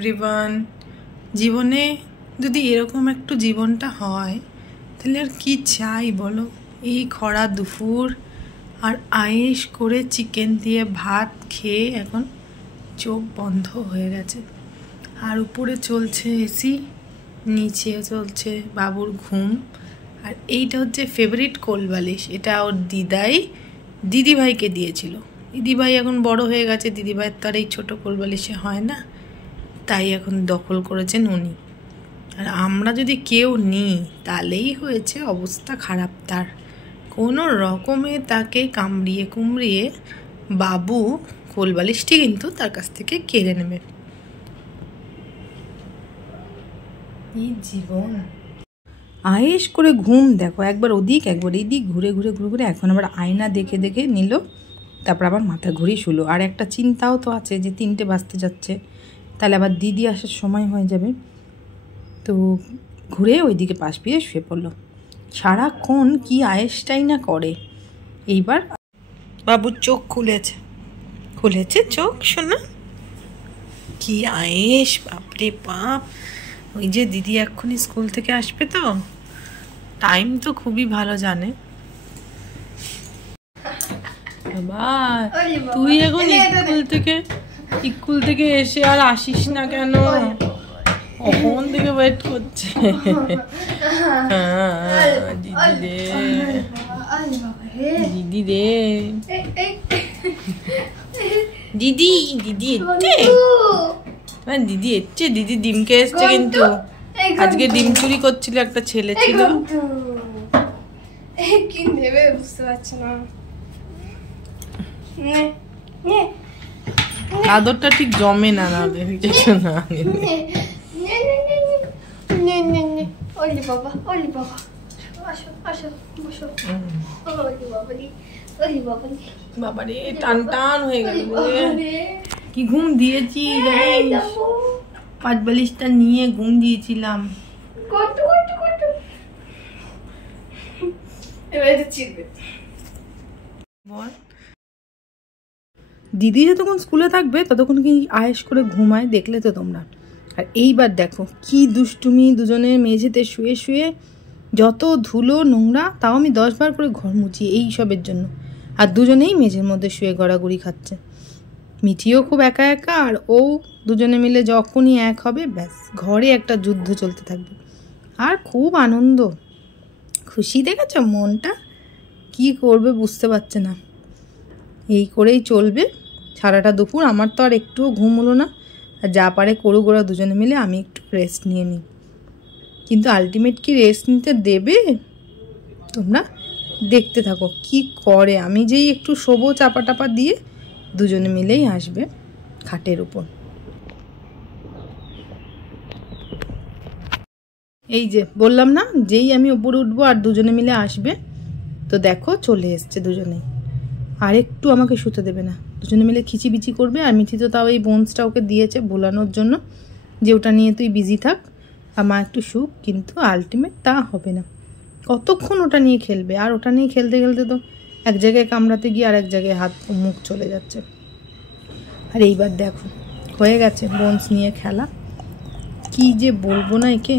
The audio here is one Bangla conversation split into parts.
এভরিওয়ান। জীবনে যদি এরকম একটু জীবনটা হয় তাহলে আর কি চাই বলো। এই খরা দুপুর আর আয়েশ করে চিকেন দিয়ে ভাত খেয়ে এখন চোখ বন্ধ হয়ে গেছে। আর উপরে চলছে এসি, নিচে চলছে বাবুর ঘুম। আর এইটা হচ্ছে ফেভারিট কোলবালিশ, এটা ওর দিদিভাইকে দিয়েছিল। দিদিভাই এখন বড় হয়ে গেছে, দিদিভাইয়ের তো আর এই ছোটো কোলবালিশে হয় না, তাই এখন দখল করেছেন উনি। আর আমরা যদি কেউ নিই তাহলেই হয়েছে অবস্থা খারাপ তার। কোনো রকমে তাকে কামড়িয়ে কুমড়িয়ে বাবু কোলবালিশটি কিন্তু তার কাছ থেকে কেড়ে নেবে। এই জীবন। আয়েশ করে ঘুম দেখো, একবার ওদিক একবার এদিক ঘুরে ঘুরে ঘুরে ঘুরে এখন আবার আয়না দেখে দেখে নিল, তারপর আবার মাথা ঘুরিয়ে শুলো। আর একটা চিন্তাও তো আছে যে 3টে বাজতে যাচ্ছে, তাহলে আবার দিদি আসার সময় হয়ে যাবে। তো ঘুরে ওইদিকে পাশ ফিরে শুয়ে পড়লো। সারাক্ষণ কি আয়েশটাই না করে। এইবার বাবুর চোখ খুলেছে চোখ, শোনা কি আয়েশ, বাপরে বাপ। ওই যে দিদি এক্ষুনি স্কুল থেকে আসবে, তো টাইম তো খুবই ভালো জানে। বাবা তুই এখন স্কুল থেকে এসে আর আসিস না কেন? কখন থেকে ওয়েট করছে। দিদি রে দিদি এসছে, দিদি ডিমকে এসছে। কিন্তু আজকে ডিম চুরি করছিল একটা ছেলে ছিল। কি নেবে বুঝতে পারছি না। আদরটা ঠিক জমে না না ওলি বাবা আসো আসো বসো। বাবারে টান টান হয়ে গেল। কি ঘুম দিয়েছি জানিস? 5 বালিশটা নিয়ে ঘুম দিয়েছিলাম। দিদি যতক্ষণ স্কুলে থাকবে ততক্ষণ কি আয়েশ করে ঘুমায়, দেখলে তো তোমরা। আর এইবার দেখো কি দুষ্টুমি, দুজনে মেঝেতে শুয়ে শুয়ে যত ধুলো নোংরা, তাও আমি 10 বার করে ঘর মুছি এই সবের জন্য। আর দুজনেই মেঝের মধ্যে শুয়ে গড়াগড়ি খাচ্ছে। মিঠিও খুব একা একা, আর ও দুজনে মিলে যখনই এক হবে ব্যাস ঘরে একটা যুদ্ধ চলতে থাকবে। আর খুব আনন্দ খুশি, দেখেছ মনটা কি করবে বুঝতে পারছে না। এই করেই চলবে সারাটা দুপুর। আমার তো আর একটুও ঘুম হলো না। আর যা পারে করুক ওরা দুজনে মিলে, আমি একটু রেস্ট নিয়ে নিই। কিন্তু আলটিমেট কি রেস্ট নিতে দেবে? তোমরা দেখতে থাকো কি করে। আমি যেই একটু শোবো চাপা টাপা দিয়ে, দুজনে মিলেই আসবে খাটের উপর। এই যে বললাম না, যেই আমি উপরে উঠবো আর দুজনে মিলে আসবে, তো দেখো চলে এসছে দুজনেই। আর একটু আমাকে শুতে দেবে না, দুজনে মিলে খিচিবিচি করবে। আর মিঠি তো তাও এই বোনসটা ওকে দিয়েছে ভোলানোর জন্য, যে ওটা নিয়ে তুই বিজি থাক আর মা একটু শুক। কিন্তু আলটিমেট তা হবে না, কতক্ষণ ওটা নিয়ে খেলবে। আর ওটা নিয়ে খেলতে খেলতে তো এক জায়গায় কামড়াতে গিয়ে আর এক জায়গায় হাত মুখ চলে যাচ্ছে। আর এইবার দেখো হয়ে গেছে বোনস নিয়ে খেলা। কি যে বলবো না একে।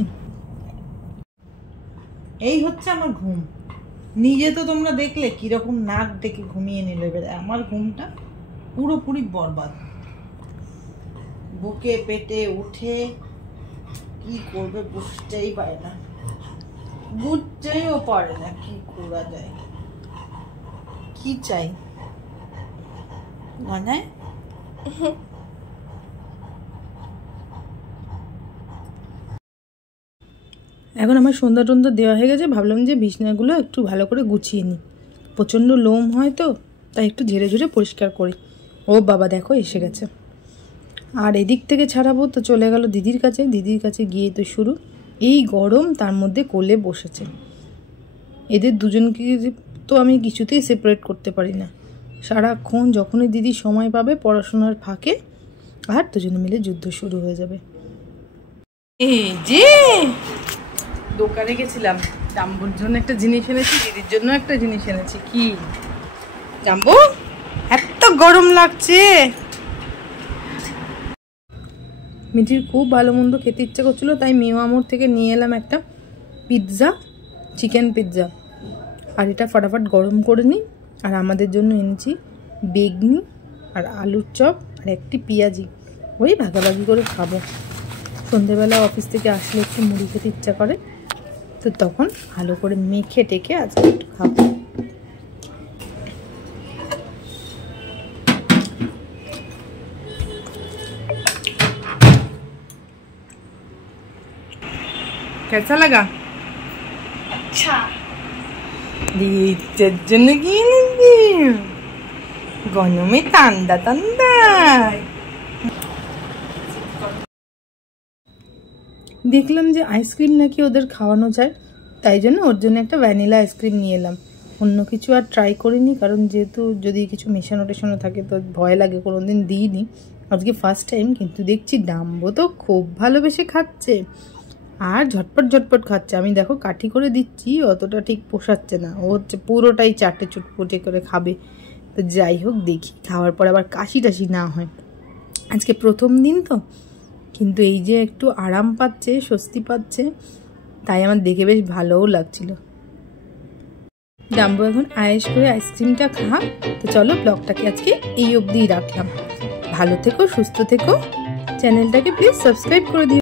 এই হচ্ছে আমার ঘুম। নিজে তো তোমরা দেখলে কিরকম নাক ডেকে ঘুমিয়ে নিল। এবার আমার ঘুমটা পুরোপুরি বরবাদ। বুকে পেটে উঠে কি করবে বুঝতেই পারে না, বুঝতেইও পারে না কি করা যায়, কি চাই মানে। এখন আমার সন্ধ্যা টন্ধ্যা দেওয়া হয়ে গেছে, ভাবলাম যে বিছনাগুলো একটু ভালো করে গুছিয়ে নিই। প্রচণ্ড লোম হয় তো, তাই একটু ঝেড়ে ঝুড়ে পরিষ্কার করি। ও বাবা দেখো এসে গেছে। আর এদিক থেকে ছাড়াবো তো চলে গেল দিদির কাছে। দিদির কাছে গিয়ে তো শুরু এই গরম, তার মধ্যে কোলে বসেছে। এদের দুজনকে তো আমি কিছুতেই সেপারেট করতে পারি না। সারাক্ষণ যখনই দিদি সময় পাবে পড়াশোনার ফাঁকে, আর দুজনে মিলে যুদ্ধ শুরু হয়ে যাবে। এই যে দোকানে গেছিলাম, জাম্বুর জন্য একটা জিনিস এনেছি, দিদির জন্য একটা জিনিস এনেছি। কি জাম্বু, এত গরম লাগছে। মিঠির খুব ভালো মন্দ খেতে ইচ্ছা করছিলো, তাই মিও আমোর থেকে নিয়ে এলাম একটা পিৎজা, চিকেন পিৎজা। আর এটা ফটাফট গরম করে নিই। আর আমাদের জন্য এনেছি বেগনি আর আলুর চপ আর একটি পেঁয়াজি, ওই ভাগাভাগি করে খাবো। সন্ধেবেলা অফিস থেকে আসলে একটু মুড়ি খেতে ইচ্ছা করে, তো তখন ভালো করে মেখে টেকে আজকে একটু খাবো। कैसा लगा? अच्छा। দিদির জন্য কি এনেছি? গরমে ঠান্ডা ঠান্ডা। দেখলাম যে আইসক্রিম নাকি ওদের খাওয়ানো যায়, তাই জন্য ওর জন্য একটা ভ্যানিলা আইসক্রিম নিয়ে এলাম। অন্য কিছু আর ট্রাই করিনি, কারণ যেহেতু যদি কিছু মেশানো টেশানো থাকে তো ভয় লাগে, কোনোদিন দিইনি, আজকে ফার্স্ট টাইম। কিন্তু দেখছি ডাম্বো তো খুব ভালোবেসে খাচ্ছে আর ঝটপট ঝটপট খাচ্ছে। আমি দেখো কাঠি করে দিচ্ছি, অতটা ঠিক পোষাচ্ছে না, ও হচ্ছে পুরোটাই চাটে চুটপুটে করে খাবে। তো যাই হোক, দেখি খাওয়ার পর আবার কাশি টাশি না হয়। আজকে প্রথম দিন তো, কিন্তু এই যে একটু আরাম পাচ্ছে, স্বস্তি পাচ্ছে, তাই আমার দেখে বেশ ভালোও লাগছিল। ডাম্বো এখন আয়েশ করে আইসক্রিমটা খা। তো চলো, ব্লগটাকে আজকে এই অবধিই রাখলাম। ভালো থেকো, সুস্থ থেকো, চ্যানেলটাকে প্লিজ সাবস্ক্রাইব করে দিও।